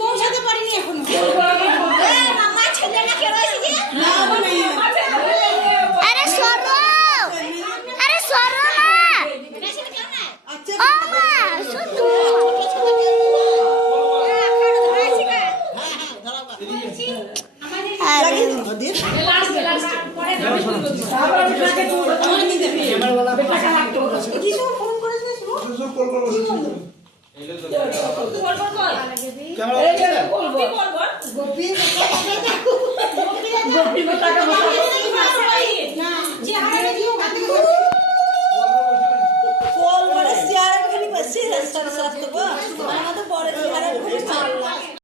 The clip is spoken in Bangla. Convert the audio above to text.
পৌঁছাতে পারিনি এখনো। মামা ছেলে না কে রয়েছে যে? আরে সরো, আরে সরো না। ও মা শুধু গোপী